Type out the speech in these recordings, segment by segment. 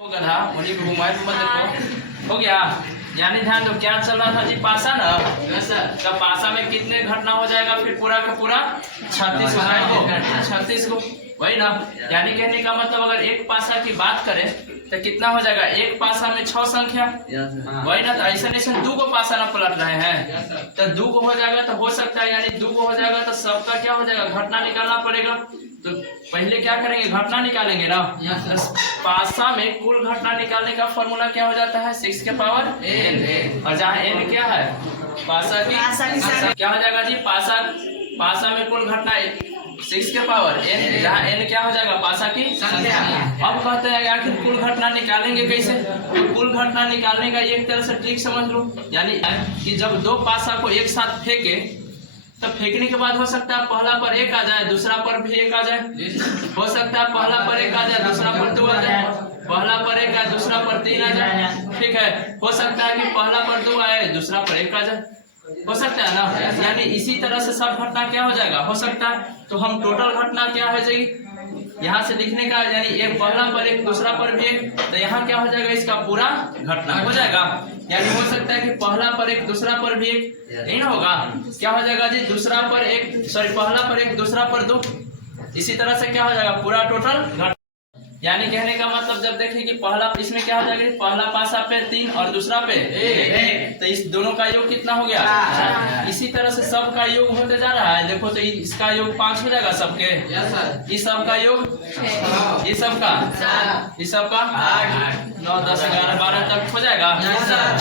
हो गया था वही मोबाइल मत देखो। हो गया यानी ध्यान दो क्या चल रहा था जी, पासा ना। तो पासा में कितने घटना हो जाएगा फिर पूरा का पूरा 36 हो जाएगा, 36 को वही ना। यानी कहने का मतलब अगर एक पासा की बात करें तो कितना हो जाएगा, एक पासा में 6 संख्या वही ना। तो ऐसा नहीं दो को पासा ना पलट रहे हैं तो दो को हो जाएगा, तो हो सकता है यानी दो को हो जाएगा तो सबका क्या हो जाएगा, घटना निकालना पड़ेगा। तो पहले क्या करेंगे, घटना निकालेंगे ना। पासा में कुल घटना निकालने का फॉर्मूला क्या हो जाता है, 6 के पावर n। और जहाँ n क्या है पासा की क्या हो जाएगा जी, पासा में कुल घटना 6 के पावर n, जहाँ n क्या हो जाएगा पासा की संख्या। अब कहते हैं आखिर कुल घटना निकालेंगे कैसे। तो कुल घटना निकालने का एक तरह से ट्रिक समझ लो, यानी कि जब दो पासा को एक साथ फेंके तो फेंकने के बाद हो सकता है पहला पर 1 आ जाए, दूसरा पर भी 1 आ जाए। हो सकता है पहला पर 1 आ जाए, दूसरा पर 2 आ जाए, पहला पर 1 आए, दूसरा पर 3 आ जाए। ठीक है, हो सकता है कि पहला पर 2 आए, दूसरा पर 1 आ जाए, हो सकता है ना। यानी इसी तरह से सब घटना क्या हो जाएगा, हो सकता है। तो हम टोटल घटना क्या हो जाएगी यहाँ से लिखने का, यानी एक पहला पर 1 दूसरा पर भी 1, तो यहाँ क्या हो जाएगा, इसका पूरा घटना हो जाएगा। यानी हो सकता है कि पहला पर 1 दूसरा पर भी 1, नहीं ना होगा, क्या हो जाएगा जी, दूसरा पर 1 सॉरी पहला पर 1 दूसरा पर 2, इसी तरह से क्या हो जाएगा पूरा टोटल घटना। यानी कहने का मतलब जब देखें कि पहला इसमें क्या हो जाएगा, पहला पासा पे 3 और दूसरा पे 1, तो इस दोनों का योग कितना हो गया। इसी तरह से सब का योग होते जा रहा है। देखो तो इसका योग 5 हो जाएगा सबके, इस सब का योग, इस सब का 8, 9, 10, 11, 12 तक हो जाएगा।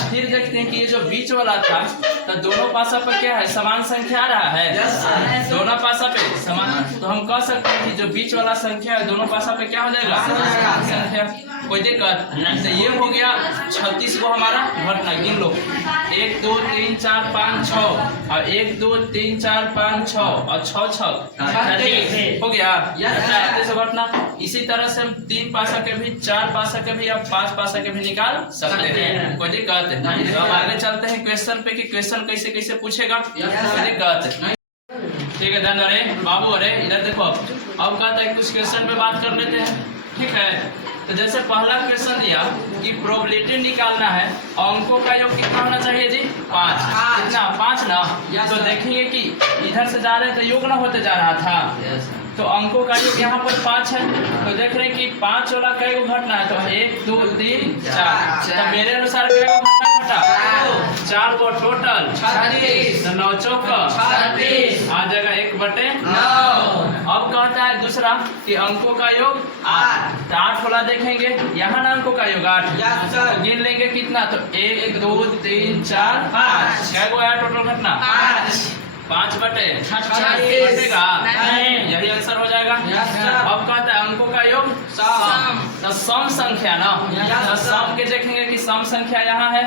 फिर देखते हैं कि ये जो बीच वाला था तो दोनों पासा पर क्या है, समान संख्या आ रहा है, दोनों पासा पे समान। तो हम कह सकते हैं कि जो बीच वाला संख्या है दोनों पासा पे क्या हो जाएगा संख्या, कोई दिक्कत। तो ये हो गया 36 को हमारा घटना। गिन लो 1 2 3 4 5 6 और 1 2 3 4 5 6 और 6 6 हो गया 36 घटना। इसी तरह से हम 3 पासा के भी, 4 पासा के भी, अब 5 पासा के भी निकाल सकते हैं, कोई दिक्कत नहीं। तो अब आगे चलते हैं क्वेश्चन पे कि क्वेश्चन कैसे कैसे पूछेगा, कोई दिक्कत नहीं। ठीक है ध्यान अरे बाबू, अरे इधर देखो। अब कहता है कुछ क्वेश्चन पे बात कर लेते हैं, ठीक है। तो जैसे पहला क्वेश्चन दिया कि प्रोबेबिलिटी निकालना है, अंकों का योग कितना होना चाहिए जी, 5। कितना 5 ना। तो देखेंगे कि इधर से जा रहे हैं तो योग ना होते जा रहा था, तो अंकों का योग यहाँ पर 5 है। तो देख रहे हैं कि 5 वाला कई गो घटना है, तो 1 2 3 4। तो मेरे अनुसार कई गो घटना घटा 4 को टोटल 36, 9 चौका 36 आ जाएगा 1/9। अब कहता है दूसरा कि अंकों का योग 8, तो 8 वाला देखेंगे यहाँ ना अंकों का योग 8, तो गिन लेंगे कितना, तो 1 2 3 4 5 क्या गो आया टोटल घटना 5/36 यही आंसर हो जाएगा। अब कहता है अंकों का योग सम, तो सम संख्या ना, तो सम के देखेंगे कि सम संख्या यहाँ है,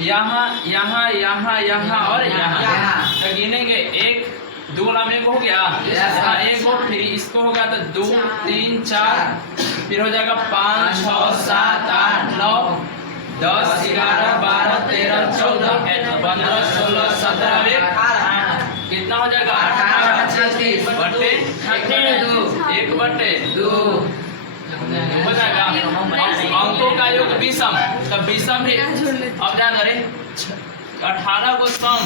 यहाँ यहाँ यहाँ यहाँ और यहाँ, तो गिनेंगे 1 2 वाला में हो गया, यहाँ 1 हो, फिर इसको होगा तो 2 3 4, फिर हो जाएगा 5 6 7 8 9 10 11 12 13 14 15 16 17 18 कितना हो जाएगा 1/2 हो जाएगा। अंकों का योग विषम, तो विषम ही। अब ध्यान करें 18 को सम,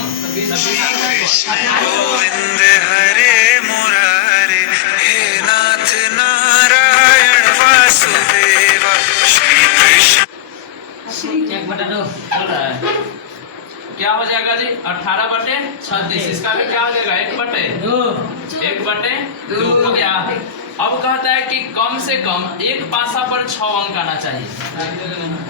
गोविंद हरे मुरारे हे नाथ नारायण वासुदेव श्री कृष्ण। बोल रहा है क्या हो जाएगा जी 18/36, इसका भी क्या हो जाएगा 1/2 हो गया। अब कहता है कि कम से कम एक पासा पर 6 अंक आना चाहिए,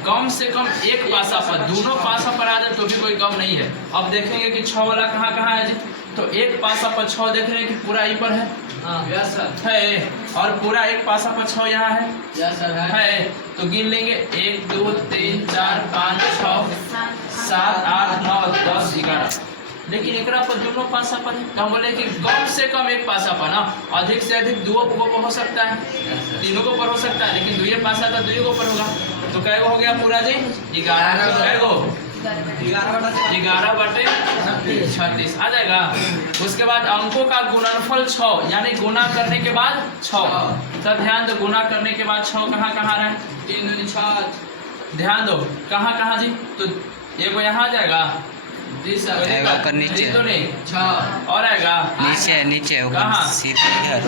कम से कम एक पासा पर, दोनों पासा पर आ जाए तो भी कोई कम नहीं है। अब देखेंगे कि 6 वाला कहाँ कहाँ है जी, तो एक पासा पर 6 देख रहे हैं कि पूरा यहीं पर है, और पूरा एक पासा पर 6 यहाँ है, तो गिन लेंगे 1 2 3 4 5 6 7 8 9 10 11। लेकिन एकरा पर दोनों पासा पर है, तो हम बोले कि कम से कम एक पासा पर ना, अधिक से अधिक 2 पर हो सकता है, 3 को पर हो सकता है, लेकिन 2 पासा था 2 पर होगा। तो कै गो हो गया पूरा जी 11 कै गो 11/36 आ जाएगा। उसके बाद अंकों का गुणनफल 6 यानी गुना करने के बाद 6। तो ध्यान दो गुना करने के बाद 6 कहाँ कहाँ रहे? 3 दूनी 6। ध्यान दो कहाँ कहाँ जी? तो एगो यहाँ आ जाएगा ऊपर नीचे 6 और आएगा नीचे नीचे कहाँ? सीधा इधर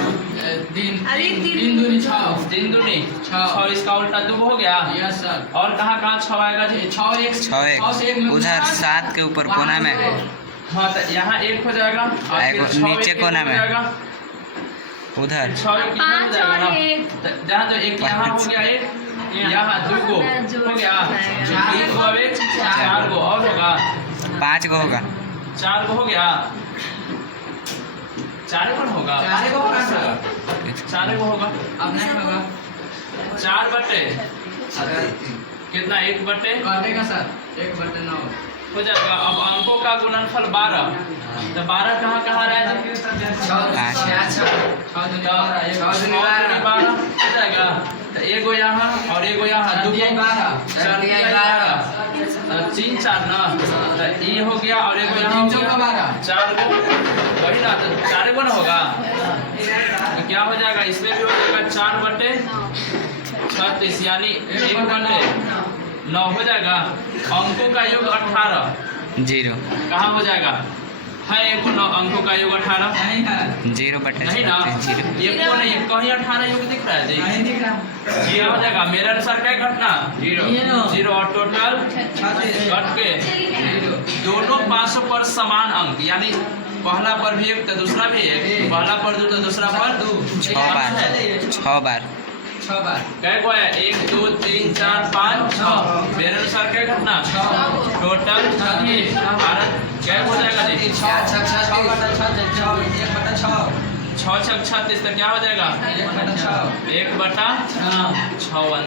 3 दूनी 6 इसका उल्टा 2 हो गया। और कहाँ कहाँ 6 आएगा जी? 6 1 उधर 7 के ऊपर कोना में हाँ तो यहाँ 1 हो जाएगा और फिर 6 नीचे एक कोना हो में। जाएगा। उधर 6 एक यहाँ हो जाएगा ना। तो ध्यान दो एक यहाँ हो गया, एक यहाँ 2 गो हो गया, 3 गो अब 1 4 गो और होगा 5 गो होगा 4 गो हो गया 4 गो होगा 4 गो होगा अब नहीं होगा 4 बटे कितना 1/9 हो जाएगा। अब अंकों का गुणनफल 12 तो 12 कहाँ कहाँ रहा है? 12 हो जाएगा। तो एगो यहाँ और एगो यहाँ 2 3 4 ना तो ये हो गया और एगो यहाँ हो गया 4 गो वही ना। तो 4 गो ना होगा तो क्या हो जाएगा? इसमें भी हो जाएगा 4/36 यानी 1/9 हो जाएगा। अंकों का योग 18 0 कहाँ हो जाएगा? है एक अंकों का योग 18 0/0 नहीं ना, ये को नहीं कहीं 18 योग दिख रहा है जी? नहीं दिख रहा। ये हो जाएगा मेरे अनुसार क्या घटना 0 और टोटल कट के दोनों पासों पर समान अंक यानी पहला पर भी 1 तो दूसरा भी 1, पहला पर 2 तो दूसरा पर 2 6 बार क्या को है 1 2 3 4 5 6 मेरे अनुसार क्या घटना टोटल 36 भारत क्या हो जाएगा जी 6 6 36 तो क्या हो जाएगा 1/6